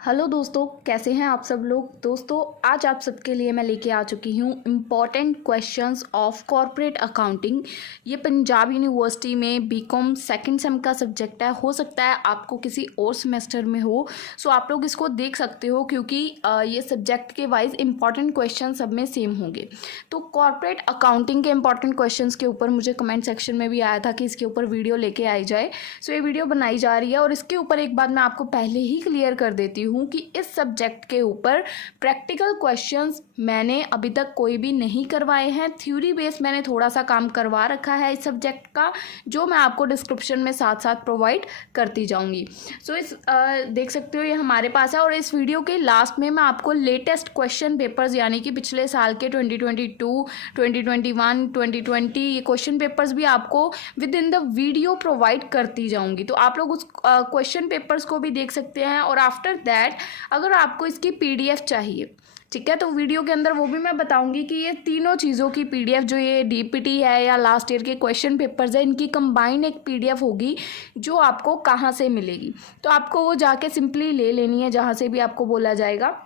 Hello दोस्तों, कैसे हैं आप सब लोग। दोस्तों, आज आप सबके लिए मैं लेके आ चुकी हूँ important questions of corporate accounting. ये पंजाब यूनिवर्सिटी में बीकॉम सेकंड सेम का सब्जेक्ट है। हो सकता है आपको किसी और सेमेस्टर में हो, सो आप लोग इसको देख सकते हो क्योंकि ये सब्जेक्ट के वाइज इम्पॉर्टेंट क्वेश्चन सब में सेम होंगे। तो कॉर्पोरेट अकाउंटिंग के इम्पॉर्टेंट क्वेश्चंस के ऊपर मुझे कमेंट सेक्शन में भी आया था कि इसके ऊपर वीडियो लेके आई जाए। सो ये वीडियो बनाई जा रही है और इसके ऊपर एक बात मैं आपको पहले ही क्लियर कर देती हूँ कि इस सब्जेक्ट के ऊपर प्रैक्टिकल क्वेश्चंस मैंने अभी तक कोई भी नहीं करवाए हैं। थ्योरी बेस मैंने थोड़ा सा काम करवा रखा है इस सब्जेक्ट का, जो मैं आपको डिस्क्रिप्शन में साथ साथ प्रोवाइड करती जाऊंगी। सो इस देख सकते हो ये हमारे पास है। और इस वीडियो के लास्ट में मैं आपको लेटेस्ट क्वेश्चन पेपर्स यानी कि पिछले साल के 2022, 2021, 2020 ये क्वेश्चन पेपर्स भी आपको with in the video provide करती जाऊंगी। तो आप लोग उस क्वेश्चन पेपर्स को भी देख सकते हैं। और आफ्टर दैट अगर आपको इसकी पीडीएफ चाहिए, ठीक है, तो वीडियो के अंदर वो भी मैं बताऊंगी कि ये तीनों चीज़ों की पीडीएफ, जो ये डीपीटी है या लास्ट ईयर के क्वेश्चन पेपर्स है, इनकी कंबाइंड एक पीडीएफ होगी जो आपको कहाँ से मिलेगी। तो आपको वो जाके सिंपली ले लेनी है जहाँ से भी आपको बोला जाएगा,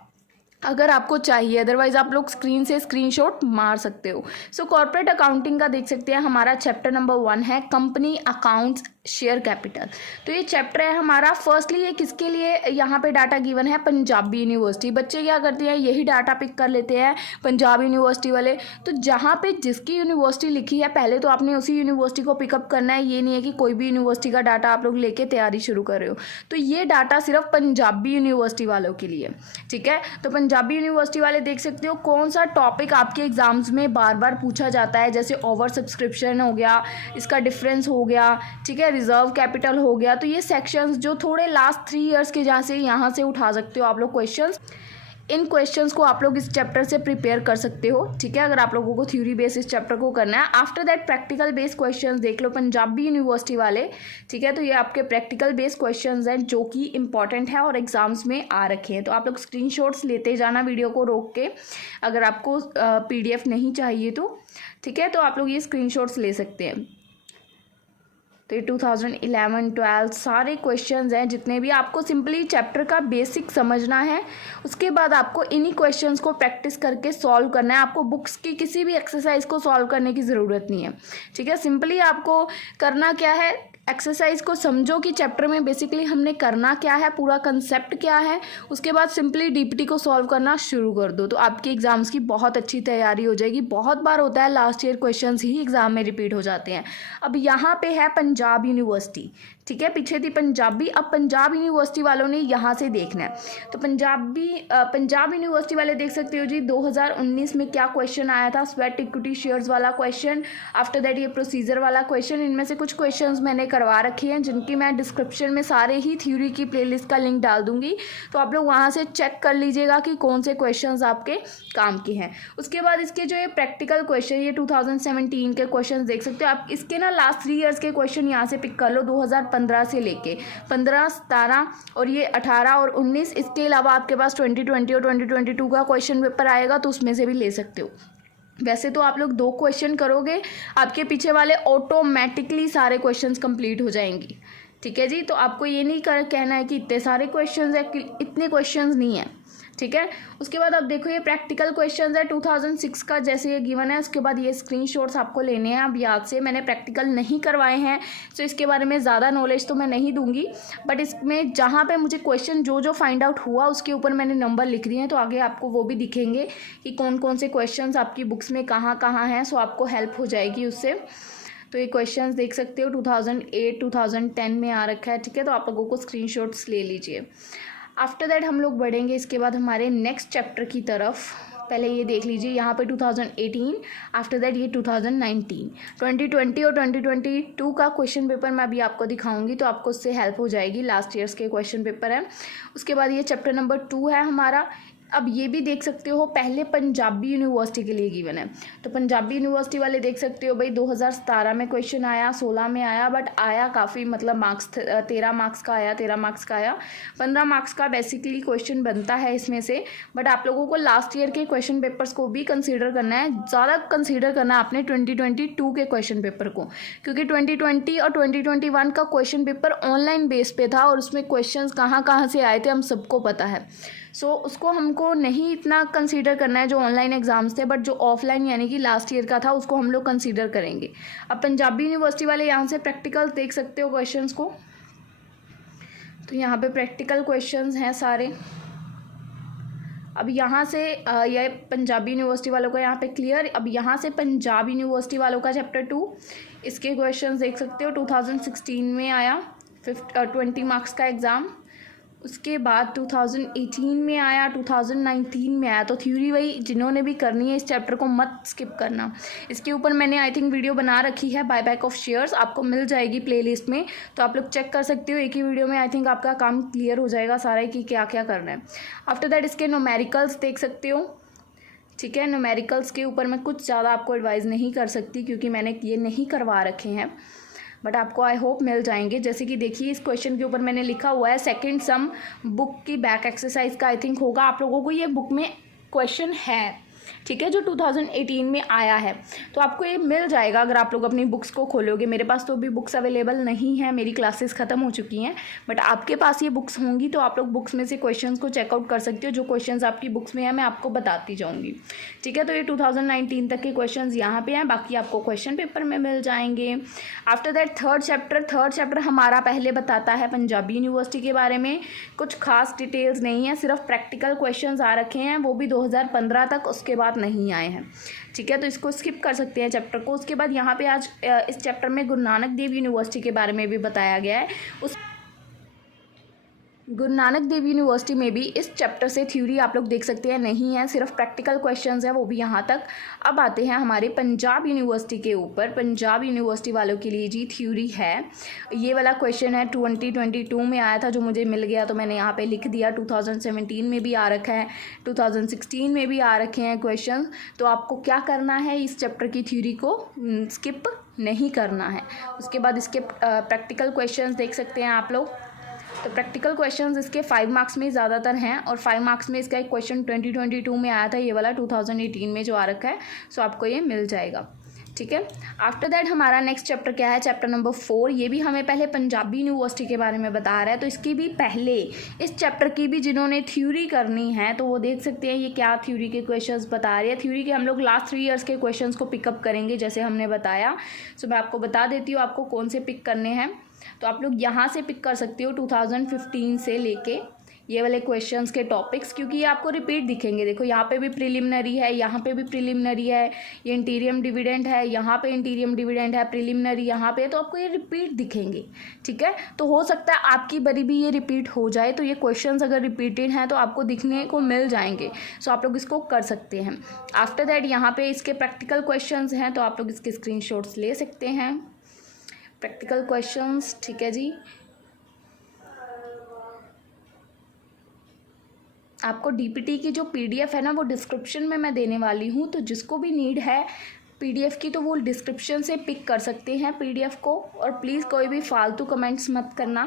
अगर आपको चाहिए। अदरवाइज आप लोग स्क्रीन से स्क्रीनशॉट मार सकते हो। सो कॉर्पोरेट अकाउंटिंग का देख सकते हैं, हमारा चैप्टर नंबर 1 है कंपनी अकाउंट्स शेयर कैपिटल। तो ये चैप्टर है हमारा। फर्स्टली ये किसके लिए यहाँ पे डाटा गिवन है, पंजाबी यूनिवर्सिटी। बच्चे क्या करते हैं, यही डाटा पिक कर लेते हैं पंजाब यूनिवर्सिटी वाले। तो जहाँ पे जिसकी यूनिवर्सिटी लिखी है पहले तो आपने उसी यूनिवर्सिटी को पिकअप करना है। ये नहीं है कि कोई भी यूनिवर्सिटी का डाटा आप लोग लेके तैयारी शुरू कर रहे हो। तो ये डाटा सिर्फ पंजाबी यूनिवर्सिटी वालों के लिए, ठीक है। तो पंजाबी यूनिवर्सिटी वाले देख सकते हो कौन सा टॉपिक आपके एग्जाम्स में बार बार पूछा जाता है। जैसे ओवर सब्सक्रिप्शन हो गया, इसका डिफरेंस हो गया, ठीक है, रिजर्व कैपिटल हो गया। तो ये सेक्शंस जो थोड़े लास्ट 3 इयर्स के यहाँ से उठा सकते हो आप लोग क्वेश्चंस। इन क्वेश्चंस को आप लोग इस चैप्टर से प्रिपेयर कर सकते हो, ठीक है, अगर आप लोगों को थ्योरी बेस इस चैप्टर को करना है। After that practical base questions देख लो पंजाबी यूनिवर्सिटी वाले, ठीक है। तो ये आपके प्रैक्टिकल बेस क्वेश्चंस हैं जो कि इंपॉर्टेंट है और एग्जाम्स में आ रखे हैं। तो आप लोग स्क्रीनशॉट्स लेते जाना वीडियो को रोक के, अगर आपको पीडीएफ नहीं चाहिए तो, ठीक है। तो आप लोग ये स्क्रीनशॉट्स ले सकते हैं। तो ये 2011, 12 सारे क्वेश्चंस हैं जितने भी, आपको सिंपली चैप्टर का बेसिक समझना है। उसके बाद आपको इन्हीं क्वेश्चंस को प्रैक्टिस करके सॉल्व करना है। आपको बुक्स की किसी भी एक्सरसाइज को सॉल्व करने की ज़रूरत नहीं है, ठीक है। सिंपली आपको करना क्या है, एक्सरसाइज को समझो कि चैप्टर में बेसिकली हमने करना क्या है, पूरा कंसेप्ट क्या है। उसके बाद सिंपली डीपीटी को सॉल्व करना शुरू कर दो, तो आपके एग्जाम्स की बहुत अच्छी तैयारी हो जाएगी। बहुत बार होता है लास्ट ईयर क्वेश्चंस ही एग्जाम में रिपीट हो जाते हैं। अब यहाँ पे है पंजाब यूनिवर्सिटी, ठीक है, पीछे थी पंजाबी। अब पंजाब यूनिवर्सिटी वालों ने यहाँ से देखना है। तो पंजाब यूनिवर्सिटी वाले देख सकते हो जी 2019 में क्या क्वेश्चन आया था, स्वेट इक्विटी शेयर्स वाला क्वेश्चन। आफ्टर दैट ये प्रोसीजर वाला क्वेश्चन। इनमें से कुछ क्वेश्चंस मैंने करवा रखे हैं जिनकी मैं डिस्क्रिप्शन में सारे ही थ्योरी की प्लेलिस्ट का लिंक डाल दूंगी। तो आप लोग वहाँ से चेक कर लीजिएगा कि कौन से क्वेश्चंस आपके काम के हैं। उसके बाद इसके जो ये प्रैक्टिकल क्वेश्चन, ये 2017 के क्वेश्चन देख सकते हो आप। इसके ना लास्ट 3 ईयर्स के क्वेश्चन यहाँ से पिक कर लो, 2015 से लेके 15, 17 और ये 18 और 19। इसके अलावा आपके पास 2020 और 2022 का क्वेश्चन पेपर आएगा, तो उसमें से भी ले सकते हो। वैसे तो आप लोग 2 क्वेश्चन करोगे, आपके पीछे वाले ऑटोमेटिकली सारे क्वेश्चंस कंप्लीट हो जाएंगी, ठीक है जी। तो आपको ये नहीं कहना है कि इतने सारे क्वेश्चंस है, इतने क्वेश्चंस नहीं है, ठीक है। उसके बाद आप देखो ये प्रैक्टिकल क्वेश्चंस है 2006 का, जैसे ये गिवन है। उसके बाद ये स्क्रीनशॉट्स आपको लेने हैं अब याद से। मैंने प्रैक्टिकल नहीं करवाए हैं, तो इसके बारे में ज़्यादा नॉलेज तो मैं नहीं दूंगी, बट इसमें जहाँ पे मुझे क्वेश्चन जो जो फाइंड आउट हुआ उसके ऊपर मैंने नंबर लिख दिए हैं। तो आगे आपको वो भी दिखेंगे कि कौन कौन से क्वेश्चन आपकी बुक्स में कहाँ कहाँ हैं, सो आपको हेल्प हो जाएगी उससे। तो ये क्वेश्चंस देख सकते हो 2008, 2010 में आ रखा है, ठीक है। तो आप लोगों को स्क्रीनशॉट्स ले लीजिए। आफ्टर दैट हम लोग बढ़ेंगे इसके बाद हमारे नेक्स्ट चैप्टर की तरफ। पहले ये देख लीजिए यहाँ पे 2018, आफ्टर दैट ये 2019, 2020 और 2022 का क्वेश्चन पेपर मैं अभी आपको दिखाऊंगी, तो आपको उससे हेल्प हो जाएगी। लास्ट ईयर्स के क्वेश्चन पेपर है। उसके बाद ये चैप्टर नंबर 2 है हमारा। अब ये भी देख सकते हो पहले पंजाबी यूनिवर्सिटी के लिए गिवन है, तो पंजाबी यूनिवर्सिटी वाले देख सकते हो भाई 2017 में क्वेश्चन आया, 16 में आया, बट आया काफ़ी मतलब मार्क्स 13 मार्क्स का आया, 13 मार्क्स का आया, 15 मार्क्स का बेसिकली क्वेश्चन बनता है इसमें से। बट आप लोगों को लास्ट ईयर के क्वेश्चन पेपर्स को भी कंसीडर करना है, ज़्यादा कंसीडर करना है आपने 2022 के क्वेश्चन पेपर को, क्योंकि 2020 और 2021 का क्वेश्चन पेपर ऑनलाइन बेस पे था और उसमें क्वेश्चंस कहाँ से आए थे हम सबको पता है। सो उसको हमको नहीं इतना कंसीडर करना है जो ऑनलाइन एग्ज़ाम्स थे, बट जो ऑफलाइन यानी कि लास्ट ईयर का था उसको हम लोग कंसीडर करेंगे। अब पंजाबी यूनिवर्सिटी वाले यहाँ से प्रैक्टिकल देख सकते हो क्वेश्चंस को, तो यहाँ पे प्रैक्टिकल क्वेश्चंस हैं सारे। अब यहाँ से यह पंजाबी यूनिवर्सिटी वालों का यहाँ पे क्लियर। अब यहाँ से पंजाब यूनिवर्सिटी वालों का चैप्टर 2, इसके क्वेश्चंस देख सकते हो 2016 में आया 20 मार्क्स का एग्ज़ाम, उसके बाद 2018 में आया, 2019 में आया। तो थ्योरी वही जिन्होंने भी करनी है इस चैप्टर को मत स्किप करना। इसके ऊपर मैंने आई थिंक वीडियो बना रखी है, बाय बैक ऑफ शेयर्स, आपको मिल जाएगी प्लेलिस्ट में, तो आप लोग चेक कर सकते हो। एक ही वीडियो में आई थिंक आपका काम क्लियर हो जाएगा सारा कि क्या क्या करना है। आफ्टर दैट इसके न्यूमेरिकल्स देख सकते हो, ठीक है। न्यूमेरिकल्स के ऊपर मैं कुछ ज़्यादा आपको एडवाइस नहीं कर सकती क्योंकि मैंने ये नहीं करवा रखे हैं, बट आपको आई होप मिल जाएंगे। जैसे कि देखिए इस क्वेश्चन के ऊपर मैंने लिखा हुआ है सेकंड सम, बुक की बैक एक्सरसाइज का आई थिंक होगा, आप लोगों को ये बुक में क्वेश्चन है, ठीक है, जो 2018 में आया है, तो आपको ये मिल जाएगा अगर आप लोग अपनी बुक्स को खोलोगे। मेरे पास तो अभी बुक्स अवेलेबल नहीं है, मेरी क्लासेस ख़त्म हो चुकी हैं, बट आपके पास ये बुक्स होंगी तो आप लोग बुक्स में से क्वेश्चंस को चेकआउट कर सकते हो। जो क्वेश्चंस आपकी बुक्स में है मैं आपको बताती जाऊँगी, ठीक है। तो ये 2019 तक के क्वेश्चंस यहाँ पे हैं, बाकी आपको क्वेश्चन पेपर में मिल जाएंगे। आफ्टर दैट थर्ड चैप्टर हमारा पहले बताता है पंजाबी यूनिवर्सिटी के बारे में, कुछ खास डिटेल्स नहीं है, सिर्फ प्रैक्टिकल क्वेश्चंस आ रखे हैं, वो भी 2015 तक, उसके बाद नहीं आए हैं, ठीक है। तो इसको स्किप कर सकते हैं चैप्टर को। उसके बाद यहाँ पे आज इस चैप्टर में गुरु नानक देव यूनिवर्सिटी के बारे में भी बताया गया है। उस गुरु नानक देव यूनिवर्सिटी में भी इस चैप्टर से थ्योरी आप लोग देख सकते हैं नहीं है, सिर्फ प्रैक्टिकल क्वेश्चंस है, वो भी यहाँ तक। अब आते हैं हमारे पंजाब यूनिवर्सिटी के ऊपर। पंजाब यूनिवर्सिटी वालों के लिए जी थ्योरी है, ये वाला क्वेश्चन है 2022 में आया था जो मुझे मिल गया, तो मैंने यहाँ पे लिख दिया। 2017 में भी आ रखा है, 2016 में भी आ रखे हैं क्वेश्चन। तो आपको क्या करना है, इस चैप्टर की थ्योरी को स्किप नहीं करना है। उसके बाद इसके प्रैक्टिकल क्वेश्चन देख सकते हैं आप लोग। तो प्रैक्टिकल क्वेश्चंस इसके 5 मार्क्स में ज़्यादातर हैं, और 5 मार्क्स में इसका एक क्वेश्चन 2022 में आया था, ये वाला 2018 में जो आ रखा है, सो आपको ये मिल जाएगा, ठीक है। आफ्टर दैट हमारा नेक्स्ट चैप्टर क्या है, चैप्टर नंबर 4। ये भी हमें पहले पंजाबी यूनिवर्सिटी के बारे में बता रहा है, तो इसकी भी पहले इस चैप्टर की भी जिन्होंने थ्योरी करनी है तो वो देख सकते हैं ये क्या थ्योरी के क्वेश्चंस बता रही है। थ्योरी के हम लोग लास्ट 3 ईयर्स के क्वेश्चंस को पिकअप करेंगे जैसे हमने बताया। सो मैं आपको बता देती हूँ आपको कौन से पिक करने हैं। तो आप लोग यहाँ से पिक कर सकते हो 2015 से लेके ये वाले क्वेश्चंस के टॉपिक्स, क्योंकि ये आपको रिपीट दिखेंगे। देखो यहाँ पे भी प्रिलिमिनरी है, यहाँ पे भी प्रिलिमिनरी है, ये इंटीरियम डिविडेंड है, यहाँ पे इंटीरियम डिविडेंड है, प्रिलिमिनरी यहाँ पे, तो आपको ये रिपीट दिखेंगे, ठीक है। तो हो सकता है आपकी बारी भी ये रिपीट हो जाए, तो ये क्वेश्चंस अगर रिपीटेड हैं तो आपको दिखने को मिल जाएंगे। सो आप लोग इसको कर सकते हैं। आफ्टर दैट यहाँ पे इसके प्रैक्टिकल क्वेश्चंस हैं, तो आप लोग इसके स्क्रीनशॉट्स ले सकते हैं। प्रैक्टिकल क्वेश्चंस, ठीक है जी। आपको डीपीटी की जो पीडीएफ है ना वो डिस्क्रिप्शन में मैं देने वाली हूँ, तो जिसको भी नीड है पीडीएफ की तो वो डिस्क्रिप्शन से पिक कर सकते हैं पीडीएफ को। और प्लीज़ कोई भी फालतू कमेंट्स मत करना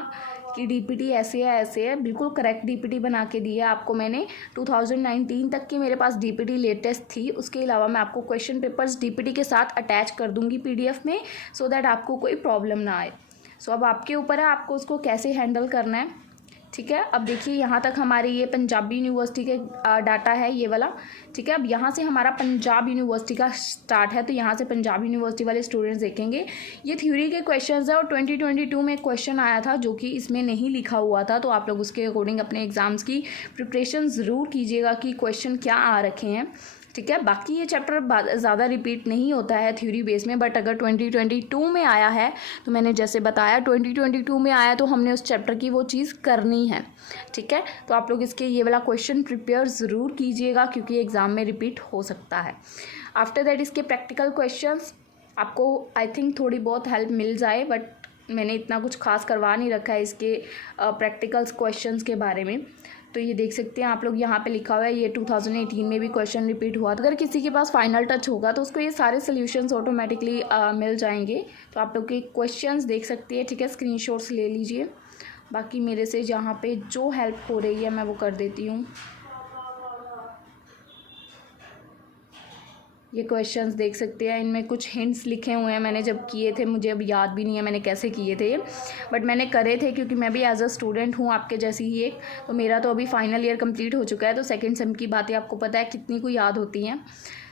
कि डीपीटी ऐसे है, बिल्कुल करेक्ट डीपीटी बना के दी है आपको मैंने। 2019 तक की मेरे पास डीपीटी लेटेस्ट थी, उसके अलावा मैं आपको क्वेश्चन पेपर्स डीपीटी के साथ अटैच कर दूंगी पीडीएफ में, सो दैट आपको कोई प्रॉब्लम ना आए। सो अब आपके ऊपर है आपको उसको कैसे हैंडल करना है, ठीक है। अब देखिए यहाँ तक हमारे ये पंजाबी यूनिवर्सिटी के डाटा है ये वाला, ठीक है। अब यहाँ से हमारा पंजाब यूनिवर्सिटी का स्टार्ट है, तो यहाँ से पंजाब यूनिवर्सिटी वाले स्टूडेंट्स देखेंगे ये थ्योरी के क्वेश्चंस है। और 2022 में क्वेश्चन आया था जो कि इसमें नहीं लिखा हुआ था, तो आप लोग उसके अकॉर्डिंग अपने एग्ज़ाम्स की प्रिपरेशन ज़रूर कीजिएगा कि क्वेश्चन क्या आ रखे हैं, ठीक है। बाकी ये चैप्टर ज़्यादा रिपीट नहीं होता है थ्योरी बेस में, बट अगर 2022 में आया है तो मैंने जैसे बताया 2022 में आया तो हमने उस चैप्टर की वो चीज़ करनी है, ठीक है। तो आप लोग इसके ये वाला क्वेश्चन प्रिपेयर ज़रूर कीजिएगा क्योंकि एग्ज़ाम में रिपीट हो सकता है। आफ्टर दैट इसके प्रैक्टिकल क्वेश्चंस आपको आई थिंक थोड़ी बहुत हेल्प मिल जाए, बट मैंने इतना कुछ खास करवा नहीं रखा है इसके प्रैक्टिकल्स क्वेश्चंस के बारे में। तो ये देख सकते हैं आप लोग, यहाँ पे लिखा हुआ है ये 2018 में भी क्वेश्चन रिपीट हुआ था। अगर किसी के पास फाइनल टच होगा तो उसको ये सारे सॉल्यूशंस ऑटोमेटिकली मिल जाएंगे। तो आप लोग के क्वेश्चंस देख सकते हैं, ठीक है, स्क्रीनशॉट्स ले लीजिए। बाकी मेरे से जहाँ पे जो हेल्प हो रही है मैं वो कर देती हूँ। ये क्वेश्चंस देख सकते हैं, इनमें कुछ हिंट्स लिखे हुए हैं। मैंने जब किए थे, मुझे अब याद भी नहीं है मैंने कैसे किए थे, बट मैंने करे थे क्योंकि मैं भी एज अ स्टूडेंट हूँ आपके जैसी ही एक। तो मेरा तो अभी फाइनल ईयर कंप्लीट हो चुका है, तो सेकंड सेम की बातें आपको पता है कितनी को याद होती हैं।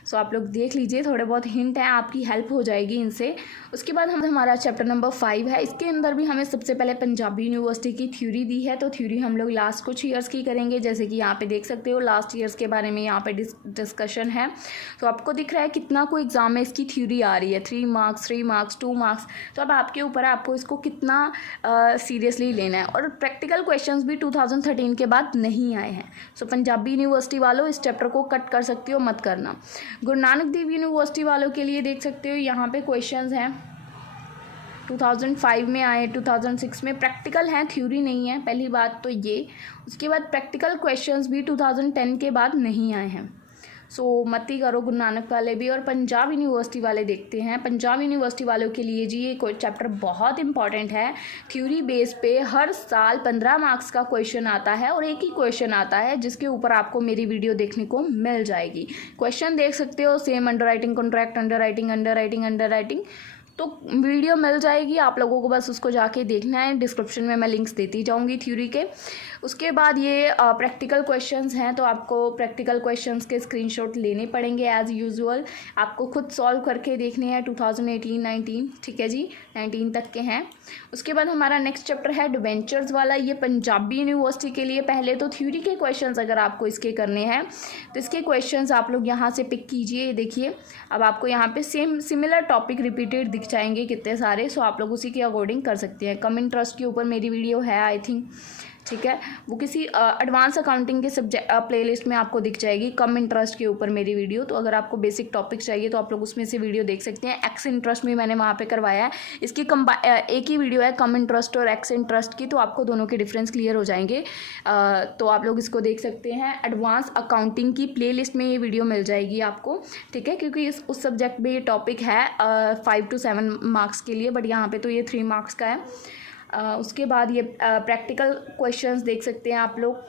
सो आप लोग देख लीजिए, थोड़े बहुत हिंट हैं, आपकी हेल्प हो जाएगी इनसे। उसके बाद हमारा चैप्टर नंबर 5 है। इसके अंदर भी हमें सबसे पहले पंजाबी यूनिवर्सिटी की थ्योरी दी है। तो थ्योरी हम लोग लास्ट कुछ ईयर्स की करेंगे, जैसे कि यहाँ पे देख सकते हो लास्ट ईयर्स के बारे में यहाँ पे डिस्कशन है। तो आपको दिख रहा है कितना कोई एग्जाम में इसकी थ्योरी आ रही है, 3 मार्क्स 3 मार्क्स 2 मार्क्स। तो अब आपके ऊपर है आपको इसको कितना सीरियसली लेना है। और प्रैक्टिकल क्वेश्चंस भी 2013 के बाद नहीं आए हैं। सो पंजाबी यूनिवर्सिटी वालों इस चैप्टर को कट कर सकते हो, मत करना। गुरु नानक देव यूनिवर्सिटी वालों के लिए देख सकते हो यहाँ पे क्वेश्चंस हैं, 2005 में आए, 2006 में। प्रैक्टिकल हैं, थ्योरी नहीं है, पहली बात तो ये। उसके बाद प्रैक्टिकल क्वेश्चंस भी 2010 के बाद नहीं आए हैं। सो मत ही करो गुरु नानक वाले भी। और पंजाब यूनिवर्सिटी वाले देखते हैं। पंजाब यूनिवर्सिटी वालों के लिए जी ये चैप्टर बहुत इंपॉर्टेंट है। थ्योरी बेस पे हर साल 15 मार्क्स का क्वेश्चन आता है और एक ही क्वेश्चन आता है जिसके ऊपर आपको मेरी वीडियो देखने को मिल जाएगी। क्वेश्चन देख सकते हो, same under writing contract, under writing under writing under writing. तो वीडियो मिल जाएगी आप लोगों को, बस उसको जाके देखना है। डिस्क्रिप्शन में मैं लिंक्स देती जाऊंगी थ्योरी के। उसके बाद ये प्रैक्टिकल क्वेश्चंस हैं, तो आपको प्रैक्टिकल क्वेश्चंस के स्क्रीनशॉट लेने पड़ेंगे एज़ यूजुअल। आपको खुद सॉल्व करके देखने हैं 2018-19, ठीक है जी, 19 तक के हैं। उसके बाद हमारा नेक्स्ट चैप्टर है एडवेंचर्स वाला। ये पंजाबी यूनिवर्सिटी के लिए पहले तो थ्योरी के क्वेश्चंस अगर आपको इसके करने हैं तो इसके क्वेश्चंस आप लोग यहाँ से पिक कीजिए। देखिए अब आपको यहाँ पे सिमिलर टॉपिक रिपीटेड दिख जाएंगे कितने सारे। सो आप लोग उसी के अकॉर्डिंग कर सकते हैं। कम इंटरेस्ट के ऊपर मेरी वीडियो है आई थिंक, ठीक है, वो किसी एडवांस अकाउंटिंग के सब्जेक्ट प्लेलिस्ट में आपको दिख जाएगी, कम इंटरेस्ट के ऊपर मेरी वीडियो। तो अगर आपको बेसिक टॉपिक चाहिए तो आप लोग उसमें से वीडियो देख सकते हैं। एक्स इंटरेस्ट में मैंने वहाँ पे करवाया है। इसकी एक ही वीडियो है कम इंटरेस्ट और एक्स इंटरेस्ट की, तो आपको दोनों के डिफरेंस क्लियर हो जाएंगे। तो आप लोग इसको देख सकते हैं। एडवांस अकाउंटिंग की प्ले लिस्ट में ये वीडियो मिल जाएगी आपको, ठीक है, क्योंकि उस सब्जेक्ट में ये टॉपिक है 5 to 7 मार्क्स के लिए, बट यहाँ पर तो ये 3 मार्क्स का है। उसके बाद ये प्रैक्टिकल क्वेश्चंस देख सकते हैं आप लोग।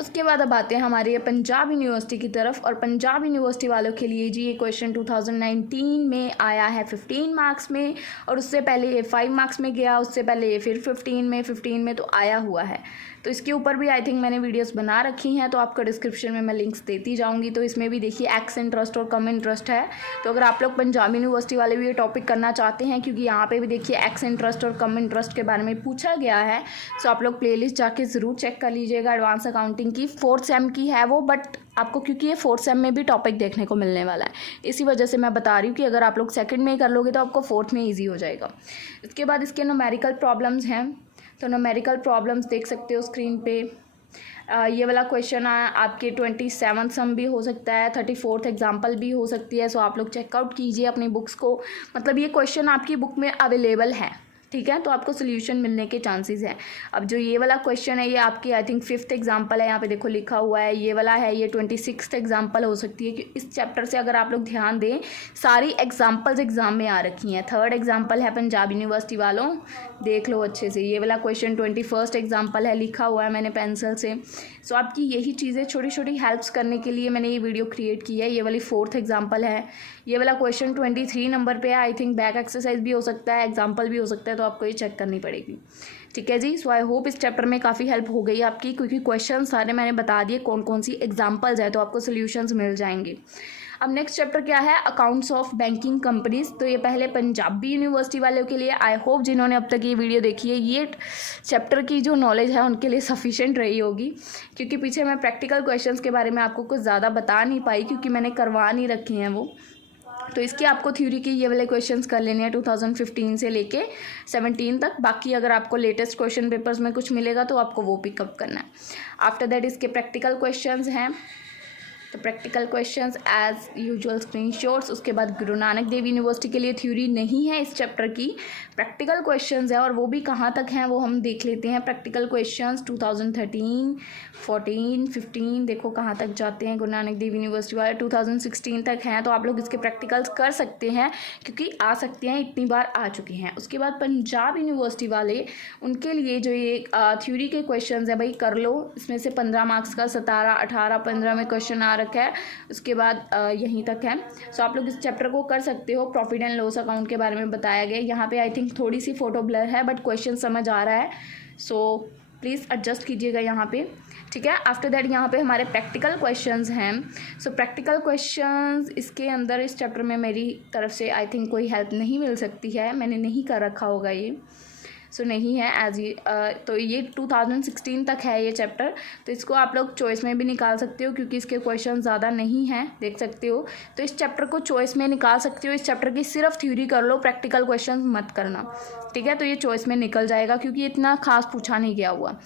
उसके बाद अब आते हैं हमारे पंजाब यूनिवर्सिटी की तरफ। और पंजाब यूनिवर्सिटी वालों के लिए जी ये क्वेश्चन 2019 में आया है 15 मार्क्स में, और उससे पहले ये 5 मार्क्स में गया, उससे पहले ये फिर 15 में तो आया हुआ है। तो इसके ऊपर भी आई थिंक मैंने वीडियोस बना रखी हैं, तो आपको डिस्क्रिप्शन में मैं लिंक्स देती जाऊंगी। तो इसमें भी देखिए एक्स इंटरेस्ट और कम इंटरेस्ट है। तो अगर आप लोग पंजाब यूनिवर्सिटी वाले भी ये टॉपिक करना चाहते हैं, क्योंकि यहाँ पे भी देखिए एक्स इंटरेस्ट और कम इंटरेस्ट के बारे में पूछा गया है, तो आप लोग प्लेलिस्ट जाके ज़रूर चेक कर लीजिएगा। एडवांस अकाउंटिंग की 4th सेम की है वो, बट आपको क्योंकि ये 4th सेम में भी टॉपिक देखने को मिलने वाला है, इसी वजह से मैं बता रही हूँ कि अगर आप लोग सेकंड में ही कर लोगे तो आपको 4th में ईजी हो जाएगा। इसके बाद इसके न्यूमेरिकल प्रॉब्लम्स हैं। तो न्यूमेरिकल प्रॉब्लम्स देख सकते हो स्क्रीन पे। ये वाला क्वेश्चन आपके 27th सम भी हो सकता है, 34th एग्जाम्पल भी हो सकती है। सो आप लोग चेकआउट कीजिए अपनी बुक्स को, मतलब ये क्वेश्चन आपकी बुक में अवेलेबल है, ठीक है, तो आपको सोल्यूशन मिलने के चांसेस हैं। अब जो ये वाला क्वेश्चन है ये आपकी आई थिंक 5th एग्जाम्पल है, यहाँ पे देखो लिखा हुआ है। ये वाला है, ये 26th एग्जाम्पल हो सकती है। कि इस चैप्टर से अगर आप लोग ध्यान दें, सारी एग्जाम्पल्स एग्जाम में आ रखी हैं। 3rd एग्जाम्पल है पंजाब यूनिवर्सिटी वालों, देख लो अच्छे से। ये वाला क्वेश्चन 21st एग्जाम्पल है, लिखा हुआ है मैंने पेंसिल से। सो आपकी यही चीज़ें छोटी छोटी हेल्प्स करने के लिए मैंने ये वीडियो क्रिएट की है। ये वाली 4th एग्जाम्पल है। ये वाला क्वेश्चन 23 नंबर पे है, आई थिंक बैक एक्सरसाइज भी हो सकता है, एग्जाम्पल भी हो सकता है, तो आपको ये चेक करनी पड़ेगी, ठीक है जी। सो आई होप इस चैप्टर में काफ़ी हेल्प हो गई आपकी, क्योंकि क्वेश्चन सारे मैंने बता दिए कौन कौन सी एग्जाम्पल्स है, तो आपको सोल्यूशंस मिल जाएंगे। अब नेक्स्ट चैप्टर क्या है, अकाउंट्स ऑफ बैंकिंग कंपनीज। तो ये पहले पंजाबी यूनिवर्सिटी वालों के लिए, आई होप जिन्होंने अब तक ये वीडियो देखी है ये चैप्टर की जो नॉलेज है उनके लिए सफिशेंट रही होगी, क्योंकि पीछे मैं प्रैक्टिकल क्वेश्चंस के बारे में आपको कुछ ज़्यादा बता नहीं पाई, क्योंकि मैंने करवा नहीं रखे हैं वो। तो इसके आपको थ्योरी के ये वाले क्वेश्चंस कर लेने हैं 2015 से लेके 17 तक। बाकी अगर आपको लेटेस्ट क्वेश्चन पेपर्स में कुछ मिलेगा तो आपको वो पिकअप करना है। आफ्टर दैट इसके प्रैक्टिकल क्वेश्चंस हैं। तो practical questions as usual screenshots. उसके बाद गुरु नानक देव यूनिवर्सिटी के लिए थ्योरी नहीं है इस चैप्टर की, प्रैक्टिकल क्वेश्चंस है, और वो भी कहाँ तक हैं वो हम देख लेते हैं। प्रैक्टिकल क्वेश्चंस 2013, 14, 15 देखो कहाँ तक जाते हैं गुरु नानक देव यूनिवर्सिटी वाले, 2016 तक हैं। तो आप लोग इसके प्रैक्टिकल्स कर सकते हैं क्योंकि आ सकते हैं, इतनी बार आ चुके हैं। उसके बाद पंजाब यूनिवर्सिटी वाले, उनके लिए जो ये थ्योरी के क्वेश्चंस है भाई कर लो, इसमें से 15 मार्क्स का 17, 18, 15 में क्वेश्चन आ रखा है। उसके बाद यहीं तक है। सो आप लोग इस चैप्टर को कर सकते हो। प्रॉफिट एंड लॉस अकाउंट के बारे में बताया गया। यहाँ पे आई थिंक थोड़ी सी फोटो ब्लर है बट क्वेश्चन समझ आ रहा है, सो प्लीज़ एडजस्ट कीजिएगा यहाँ पे, ठीक है। आफ्टर दैट यहाँ पे हमारे प्रैक्टिकल क्वेश्चंस हैं। सो प्रैक्टिकल क्वेश्चंस इसके अंदर इस चैप्टर में मेरी तरफ से आई थिंक कोई हेल्प नहीं मिल सकती है, मैंने नहीं कर रखा होगा ये, सो नहीं है एज ये। तो ये 2016 तक है ये चैप्टर, तो इसको आप लोग चॉइस में भी निकाल सकते हो क्योंकि इसके क्वेश्चन ज़्यादा नहीं हैं, देख सकते हो। तो इस चैप्टर को चॉइस में निकाल सकते हो। इस चैप्टर की सिर्फ थ्योरी कर लो, प्रैक्टिकल क्वेश्चन मत करना, ठीक है। तो ये चॉइस में निकल जाएगा क्योंकि इतना खास पूछा नहीं गया हुआ।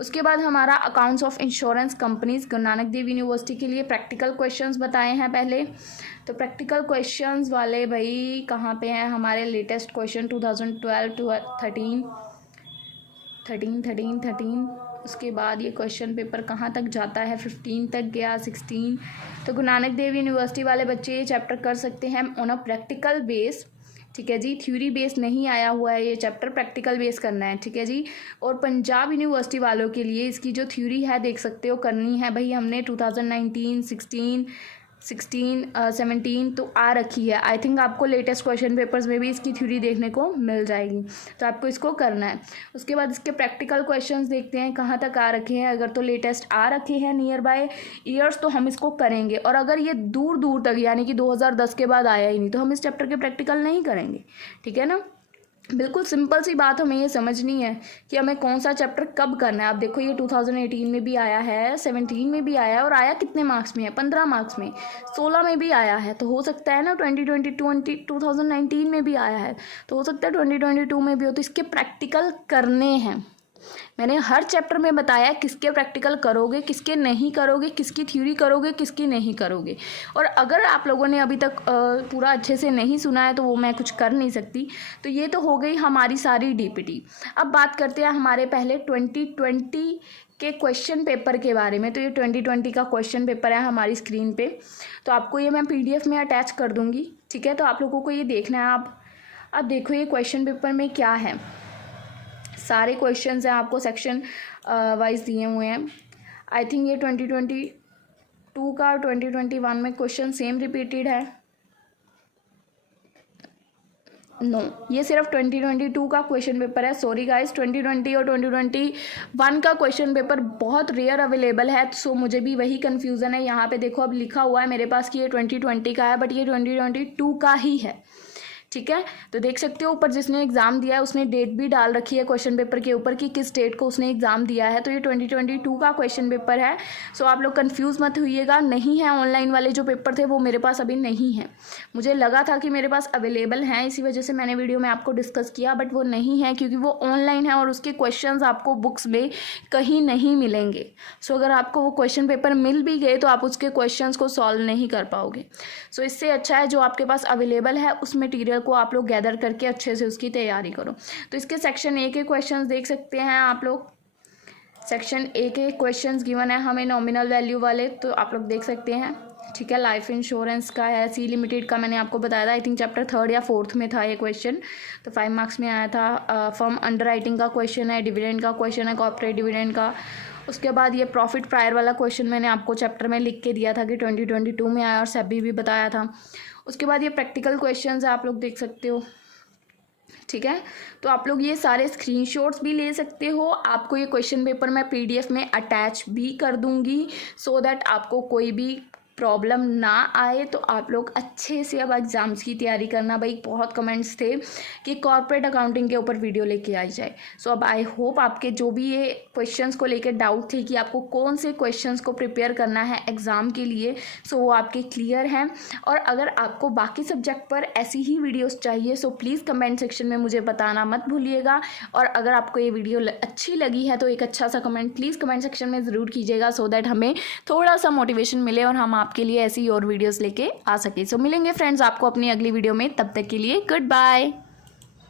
उसके बाद हमारा accounts of insurance companies Guru Nanak Dev university के लिए प्रैक्टिकल क्वेश्चंस बताए हैं पहले। तो प्रैक्टिकल क्वेश्चंस वाले भाई कहाँ पे हैं हमारे लेटेस्ट क्वेश्चन 2012 टू 13। उसके बाद ये क्वेश्चन पेपर कहाँ तक जाता है, 15 तक गया, 16। तो गुरु नानक देव यूनिवर्सिटी वाले बच्चे ये चैप्टर कर सकते हैं ऑन अ प्रैक्टिकल बेस, ठीक है जी। थ्योरी बेस नहीं आया हुआ है ये चैप्टर, प्रैक्टिकल बेस करना है, ठीक है जी। और पंजाब यूनिवर्सिटी वालों के लिए इसकी जो थ्योरी है देख सकते हो करनी है भाई हमने 2019, 16, 17 तो आ रखी है। आई थिंक आपको लेटेस्ट क्वेश्चन पेपर्स में भी इसकी थ्योरी देखने को मिल जाएगी, तो आपको इसको करना है। उसके बाद इसके प्रैक्टिकल क्वेश्चंस देखते हैं कहाँ तक आ रखे हैं। अगर तो लेटेस्ट आ रखे हैं नियर बाय ईयर्स तो हम इसको करेंगे, और अगर ये दूर दूर तक यानी कि 2010 के बाद आया ही नहीं तो हम इस चैप्टर के प्रैक्टिकल नहीं करेंगे, ठीक है ना। बिल्कुल सिंपल सी बात हमें ये समझनी है कि हमें कौन सा चैप्टर कब करना है। आप देखो ये 2018 में भी आया है, 17 में भी आया है, और आया कितने मार्क्स में है, 15 मार्क्स में, 16 में भी आया है। तो हो सकता है ना 2019 में भी आया है, तो हो सकता है 2022 में भी हो। तो इसके प्रैक्टिकल करने हैं। मैंने हर चैप्टर में बताया किसके प्रैक्टिकल करोगे, किसके नहीं करोगे, किसकी थ्योरी करोगे, किसकी नहीं करोगे। और अगर आप लोगों ने अभी तक पूरा अच्छे से नहीं सुना है तो वो मैं कुछ कर नहीं सकती। तो ये तो हो गई हमारी सारी डीपीटी। अब बात करते हैं हमारे पहले 2020 के क्वेश्चन पेपर के बारे में। तो ये 2020 का क्वेश्चन पेपर है हमारी स्क्रीन पे, तो आपको ये मैं PDF में अटैच कर दूँगी, ठीक है। तो आप लोगों को ये देखना है। आप अब देखो ये क्वेश्चन पेपर में क्या है, सारे क्वेश्चंस हैं आपको सेक्शन वाइज दिए हुए हैं। आई थिंक ये 2022 का और 2021 में क्वेश्चन सेम रिपीटेड है। नो, ये सिर्फ 2022 का क्वेश्चन पेपर है। सॉरी गाइस, 2020 और 2021 का क्वेश्चन पेपर बहुत रेयर अवेलेबल है, सो मुझे भी वही कन्फ्यूज़न है। यहाँ पे देखो अब लिखा हुआ है मेरे पास कि ये 2020 का है, बट ये 2022 का ही है, ठीक है। तो देख सकते हो ऊपर जिसने एग्ज़ाम दिया है उसने डेट भी डाल रखी है क्वेश्चन पेपर के ऊपर कि किस डेट को उसने एग्ज़ाम दिया है। तो ये 2022 का क्वेश्चन पेपर है। सो आप लोग कंफ्यूज मत होइएगा, नहीं है ऑनलाइन वाले जो पेपर थे वो मेरे पास अभी नहीं है। मुझे लगा था कि मेरे पास अवेलेबल हैं, इसी वजह से मैंने वीडियो में आपको डिस्कस किया, बट वो नहीं है क्योंकि वो ऑनलाइन है और उसके क्वेश्चन आपको बुक्स में कहीं नहीं मिलेंगे। सो अगर आपको वो क्वेश्चन पेपर मिल भी गए तो आप उसके क्वेश्चन को सॉल्व नहीं कर पाओगे। सो इससे अच्छा है जो आपके पास अवेलेबल है उस मटीरियल को आप लोग गैदर करके अच्छे से उसकी तैयारी करो। तो इसके सेक्शन A के क्वेश्चंस देख सकते हैं आप लोग। सेक्शन A के क्वेश्चंस गिवन है हमें नॉमिनल वैल्यू वाले, तो आप लोग देख सकते हैं, ठीक है। लाइफ इंश्योरेंस का है, सी लिमिटेड का मैंने आपको बताया था, आई थिंक चैप्टर 3 या 4 में था ये क्वेश्चन, तो 5 मार्क्स में आया था। फर्म अंडर राइटिंग का क्वेश्चन है, डिविडेंड का क्वेश्चन है, कॉर्पोरेट डिविडेंड का। उसके बाद ये प्रॉफिट प्रायर वाला क्वेश्चन मैंने आपको चैप्टर में लिख के दिया था कि 2022 में आया और सेबी भी बताया था। उसके बाद ये प्रैक्टिकल क्वेश्चंस है, आप लोग देख सकते हो, ठीक है। तो आप लोग ये सारे स्क्रीनशॉट्स भी ले सकते हो। आपको ये क्वेश्चन पेपर मैं PDF में अटैच भी कर दूंगी, सो दैट आपको कोई भी प्रॉब्लम ना आए तो आप लोग अच्छे से अब एग्ज़ाम्स की तैयारी करना। भाई बहुत कमेंट्स थे कि कॉर्पोरेट अकाउंटिंग के ऊपर वीडियो लेके आई जाए। सो अब आई होप आपके जो भी ये क्वेश्चंस को लेकर डाउट थे कि आपको कौन से क्वेश्चंस को प्रिपेयर करना है एग्ज़ाम के लिए, सो वो आपके क्लियर हैं। और अगर आपको बाकी सब्जेक्ट पर ऐसी ही वीडियोस चाहिए सो प्लीज़ कमेंट सेक्शन में मुझे बताना मत भूलिएगा। और अगर आपको ये वीडियो अच्छी लगी है तो एक अच्छा सा कमेंट प्लीज़ कमेंट सेक्शन में ज़रूर कीजिएगा, सो दैट हमें थोड़ा सा मोटिवेशन मिले और हम आपके लिए ऐसी और वीडियोस लेके आ सके। सो मिलेंगे फ्रेंड्स आपको अपनी अगली वीडियो में, तब तक के लिए गुड बाय।